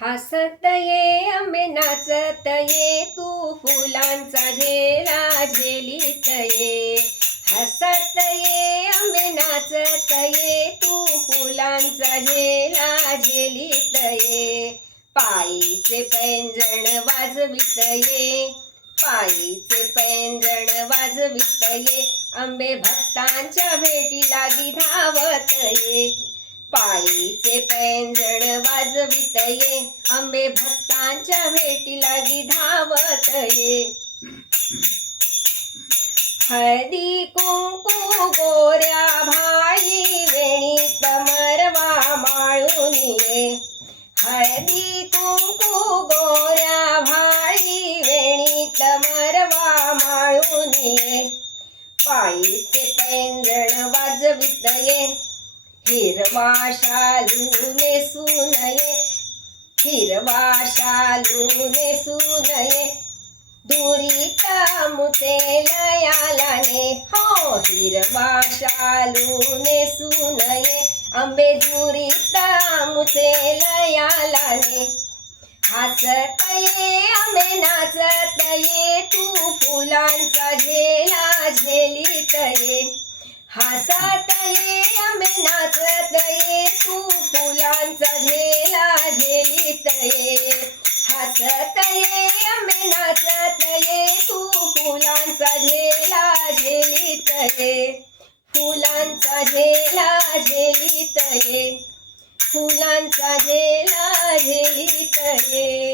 हसत ये आंबे नाचत ये तू फुलांचा झेला झेलीत ये. हसत ये आंबे नाचत ये तू फुलांचा झेला झेलीत ये. पायीचे पैंजण वाजवित ये, पायीचे पैंजण वाजवित ये. आंबे भक्तांच्या भेटी लागी धावत ये. पायीचे पैंजण वाजवित ये, आंबे भक्तांच्या भेटी लागी धावत ये. हळदी कुंकू गोऱ्या भाई वेणीत मरवा माळून ये. हळदी कुंकू गोऱ्या भाई वेणीत मरवा माळून ये. पायीचे पैंजण वाजवित ये, हिरवा शालू नेसून ये. हिरवा शालू नेसून ये. दुरीत मुतेलयालाने हो. हिरवा शालू नेसून ये, आंबे दुरीत मुतेलयालाने. हसत ये आंबे नाचत ये तू फुलांचा झेला झेलीत ये. हसत ये आंबे नाचत ये तू फुलांचा झेला झेलीत ये. हसत ये आंबे नाचत ये तू फुलांचा झेला झेलीत ये. फुलांचा झेला झेलीत ये. फुलांचा झेला झेलीत ये.